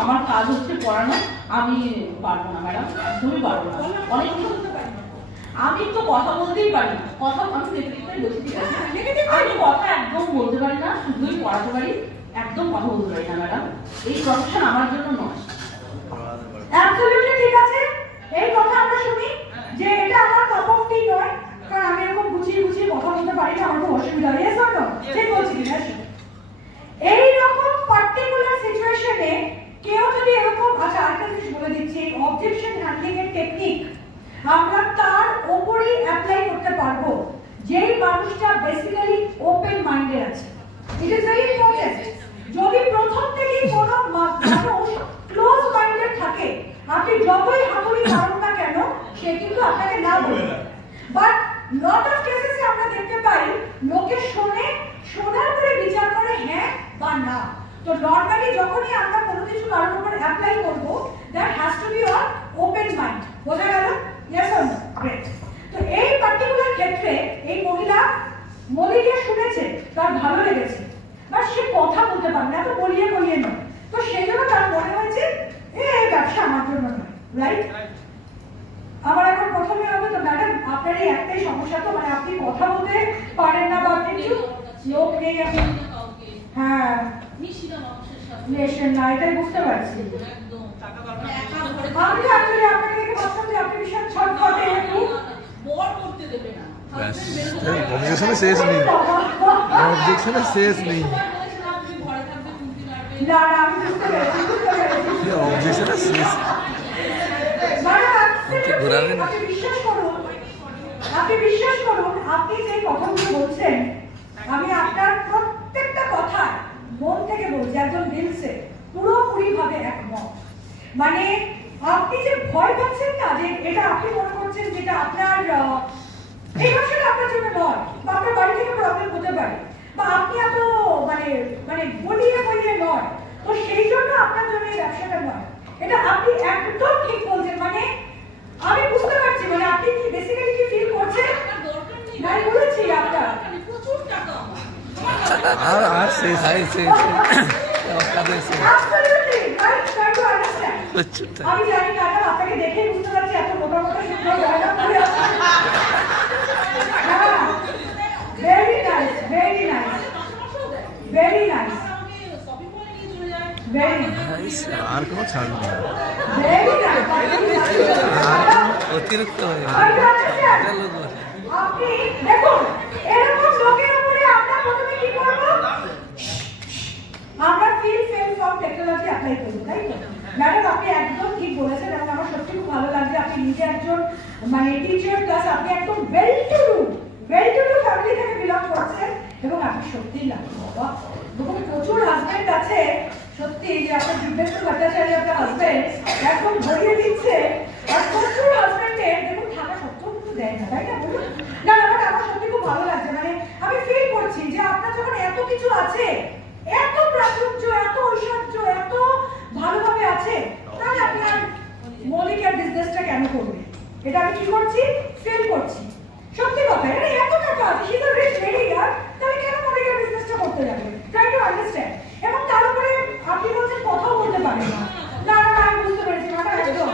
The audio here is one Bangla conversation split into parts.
আমার কাজ হচ্ছে পড়ানো, আমি পারবো না ম্যাডাম, একদমই পারবো না। অনেক আমি তো কথা বলতেই পারি না, কথা আমি নেগেটিভটাই বলছি, ঠিক আছে? আমি কথা একদম বলতে পারি না, শুধুই পড়াতে পারি, একদম কথা বলতে পারি না ম্যাডাম। এই প্রফেশন আমার জন্য নয়। অ্যাবসলিউটলি ঠিক আছে, এই কথা আমরা শুনি যে এটা আমার কাপ অফ টি নয়, কারণ আমি এরকম গুছিয়ে গুছিয়ে কথা বলতে পারি না, আমার খুব অসুবিধা হয়। Yes or no? ঠিক বলছি কিনা? এই রকম পার্টিকুলার সিচুয়েশনে কেউ যদি এরকম, আচ্ছা আরেকটা জিনিস বলে দিচ্ছি, অবজেকশন হ্যান্ডলিং এর টেকনিক আমরা তার উপরই অ্যাপ্লাই করতে পারবো যেই মানুষটা বেসিক্যালি ওপেন মাইন্ডেড আছে। It is very important. যদি প্রথম থেকেই কোনো মানুষ ক্লোজ মাইন্ডেড থাকে, আপনি যতই হাতুড়ি মারুন না কেন, সে কিন্তু আপনাকে না বলবে। বাট লট অফ কেসেসে আমরা দেখতে পাই লোকে শোনার পরে বিচার করে হ্যাঁ বা না। তো নরমালি যখনই আমরা কোনো কিছু কারোর উপর অ্যাপ্লাই করব, that has to be on open mind. বোঝা গেল? Yes or no? গ্রেট। তো এই পার্টিকুলার ক্ষেত্রে এই মলিকে শুনেছে, তার ভালো লেগেছে, বাট সে কথা বলতে পারে না, তো বলিয়ে নয়। তো সেই জন্য তার মনে হয়েছে এই ব্যবসা আমার জন্য নয়। রাইট? আমার এখন প্রথমে হবে তো ম্যাডাম আপনার এই একটাই সমস্যা, তো মানে আপনি কথা বলতে পারেন না বা আপনি কিছু লোক নেই, আপনি হ্যাঁ না, এটাই বুঝতে পারছি। আমি আসলে আপনাকে দেখে ভাবতাম যে আপনি ভীষণ ছটফটে, একটু বর করতে দেবে না। ऑब्जेक्शन शेष नहीं, ऑब्जेक्शन शेष नहीं, না আমি বুঝতে পেরেছি। ये ऑब्जेक्शन शेष আপনি বিশ্বাস করুন, আপনি যে কথাগুলো বলছেন আমি আপনার প্রত্যেকটা কথা মন থেকে বলছি, একদম দিলসে পুরোপুরি ভাবে একমত। মানে আপনি যে ভয় পাচ্ছেন না, যে এটা আপনি মনে করছেন যেটা আপনার এই ব্যবসাটা আপনার জন্য নয়, বা আপনার বাড়ি থেকে প্রবলেম হতে পারে, বা আপনি এত মানে বলিয়ে নয়, তো সেই জন্য আপনার জন্য এই ব্যবসাটা নয়, এটা আপনি একদম ঠিক বলছেন। মানে আমি বুঝতে পারছি মানে আপনি কি বেসিক্যালি কি ফিল করছেন। না বলেছি আপনার প্রচুর টাকা আর शेष है शेष absolutely right, try to understand। আমি জানি না, আপনাকে দেখে বুঝতে পারছি এত মোটা মোটা সুন্দর ডায়লগ করে আছে। very nice, very nice, very nice, very nice। আর কোনো ছাড় নেই, very nice, অতিরিক্ত হয়ে আপনি দেখুন এরকম লোকের উপরে আমরা প্রথমে কি করব, আমরা ফিল ফর্ম টেকনোলজি অ্যাপ্লাই করব, তাই তো? ম্যাডাম আপনি একদম ঠিক বলেছেন, এবং আমার সত্যি খুব ভালো লাগছে আপনি নিজে একজন মানে টিচার প্লাস আপনি একদম ওয়েল টু ডু ফ্যামিলি থেকে বিলং করছেন, এবং আপনি সত্যিই লাগছে বাবা। দেখুন প্রচুর হাজবেন্ড আছে সত্যি, যে আপনার দিব্যেন্দু ভট্টাচার্য আপনার হাজবেন্ড একদম ভরিয়ে দিচ্ছে, আর প্রচুর হাজবেন্ডের দেখুন থাকা সত্ত্বেও কিন্তু দেয় না, তাই না? বলুন না না, বাট আমার সত্যি খুব ভালো লাগছে, মানে আমি ফিল করছি যে আপনার যখন এত কিছু আছে, এত প্রাচুর্য, এত ঐশ্বর্য, এত ভালোভাবে আছে, তাহলে আপনি আর মৌলিকের বিজনেসটা কেন করবেন? এটা আমি কি করছি, ফিল করছি। সত্যি কথা, এটা এত টাকা আছে, she is a rich lady ইয়ার, তাহলে কেন মৌলিকের বিজনেসটা করতে যাবে? Try to understand. এবং তার উপরে আপনি বলছেন কথাও বলতে পারেন না। না না না, আমি বুঝতে পেরেছি ম্যাডাম, একদম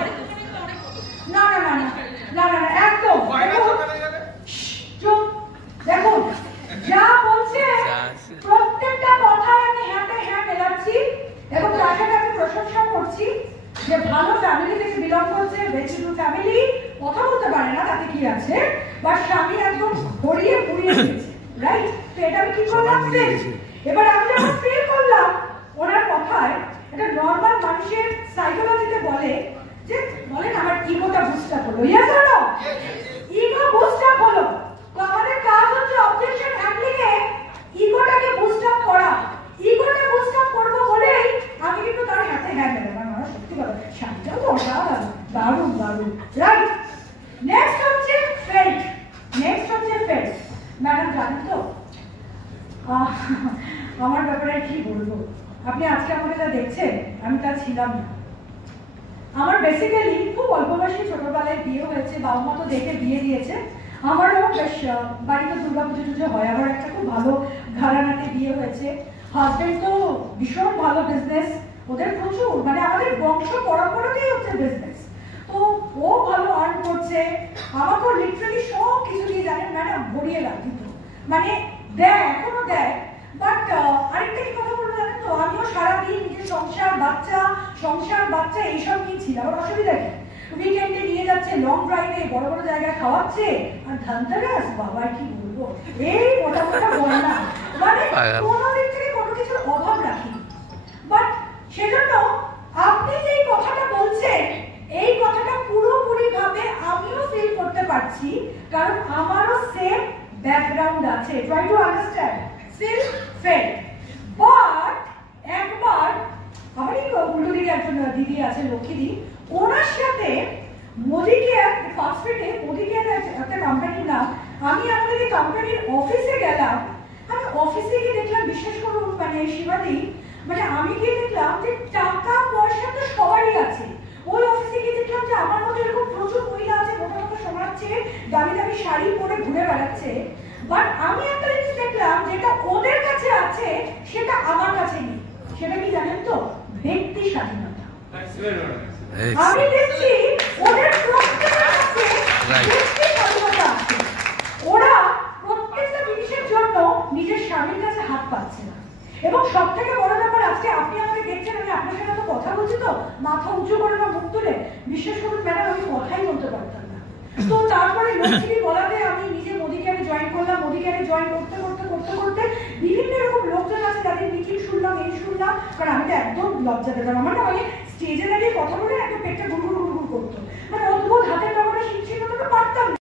না না না না না না, একদম চুপ। দেখুন যা বলছে প্রত্যেকটা কথায় আমি হ্যাঁ মেলাচ্ছি, এবং তার সাথে আমি প্রশংসা করছি যে ভালো ফ্যামিলি থেকে বিলং করছে, বেশি ফ্যামিলি কথা বলতে পারে না, তাতে কি আছে, বা স্বামী একদম ভরিয়ে দিয়েছে। রাইট? তো এটা আমি কি করলাম, এবার আমি যখন ফিল করলাম ওনার কথায়, এটা নর্মাল মানুষের সাইকোলজিতে বলে যে বলেন আমার ইগোটা বুস্ট আপ হলো। Yes or no? Ego boost up হলো। তো আমাদের কাজ হচ্ছে অবজেকশন হ্যান্ডলিং এ ইগোটাকে বুস্ট আপ করা। ইগোটা বুস্ট আপ করবো বলেই আমি কিন্তু তার হাতে হ্যাঁ মেলাম। আমার সত্যি কথা, শাড়িটাও তো অসাধারণ, দারুণ। রাইট? নেক্সট হচ্ছে ফেট। ম্যাডাম জানেন তো আমার ব্যাপারে কি বলবো, আপনি আজকে আমাকে যা দেখছেন আমি তা ছিলাম না। আমার বেসিক্যালি খুব অল্প বয়সে ছোটবেলায় বিয়ে হয়েছে, বাবা মা তো দেখে বিয়ে দিয়েছে। আমারও বেশ বাড়িতে দুর্গাপুজো হয়, আমার একটা খুব ভালো ঘরানাতে বিয়ে হয়েছে। হাজবেন্ড তো ভীষণ ভালো বিজনেস, ওদের প্রচুর, মানে আমাদের বংশ পরম্পরাতেই হচ্ছে বিজনেস। তো ও ভালো আর্ন করছে, আমাকেও লিটারালি সব কিছু দিয়ে জানেন ম্যাডাম ভরিয়ে দিত, মানে দেয়, এখনো দেয়। বাট আরেকটা কি কথা বলবো জানেন তো, আমিও সারাদিন নিজের সংসার বাচ্চা এইসব নিয়ে ছিলাম। আমার অসুবিধা কি, উইকেন্ডে নিয়ে যাচ্ছে লং ড্রাইভে, বড় বড় জায়গায় খাওয়াচ্ছে, আর ধনতেরাস বাবা কি বলবো, এই মোটামুটি গয়না, মানে কোনো দিক থেকে কোনো কিছুর অভাব রাখি। বাট সেজন্য আপনি যে কথাটা বলছেন, এই কথাটা পুরোপুরি ভাবে আমিও ফিল করতে পারছি, কারণ আমারও সেম ব্যাকগ্রাউন্ড আছে। Try to understand, feel fail. But একবার আমারই উল্টো দিকে একজন দিদি আছে, লক্ষ্মীদি, ওনার সাথে মোদিকেয়ার ফার্স্ট ফেটে, মোদিকেয়ার একটা কোম্পানির নাম, আমি আমাদের এই কোম্পানির অফিসে গেলাম। আমি অফিসে গিয়ে দেখলাম, বিশ্বাস করুন মানে শিবাদি, মানে আমি গিয়ে দেখলাম যে টাকা পয়সা তো সবারই আছে। ওই অফিসে গিয়ে দেখলাম যে আমার মতো এরকম প্রচুর মহিলা আছে, মোটা মোটা শোনাচ্ছে, দামি দামি শাড়ি পরে ঘুরে বেড়াচ্ছে। বাট আমি একটা জিনিস দেখলাম, যেটা ওদের কাছে আছে সেটা আমার কাছে নেই। সেটা কি জানেন তো? ব্যক্তি স্বাধীনতা। আমি দেখছি ওদের প্রত্যেকের কাছে ব্যক্তি স্বাধীনতা আছে। ওরা প্রত্যেকটা জিনিসের জন্য নিজের স্বামীর কাছে হাত পাচ্ছে না। এবং সব থেকে বড় ব্যাপার, আজকে আপনি আমাকে দেখছেন, আমি আপনার সাথে তো কথা বলছি, তো মাথা উঁচু করে বা মুখ তুলে, বিশ্বাস করুন ম্যাডাম আমি কথাই বলতে পারতাম না। তো তারপরে লক্ষ্মী বলাতে আমি নিজে মোদিকেয়ারে জয়েন করলাম। মোদিকেয়ারে জয়েন করতে বিভিন্ন রকম লোকজন আছে, তাদের মিটিং শুনলাম, এই শুনলাম, কারণ আমি তো একদম লজ্জা পেতাম। আমার না মানে স্টেজে দাঁড়িয়ে কথা বলে একদম পেটটা গুড়গুড় করতো, মানে অদ্ভুত হাতের ব্যবহার শিখছি না, পারতাম না।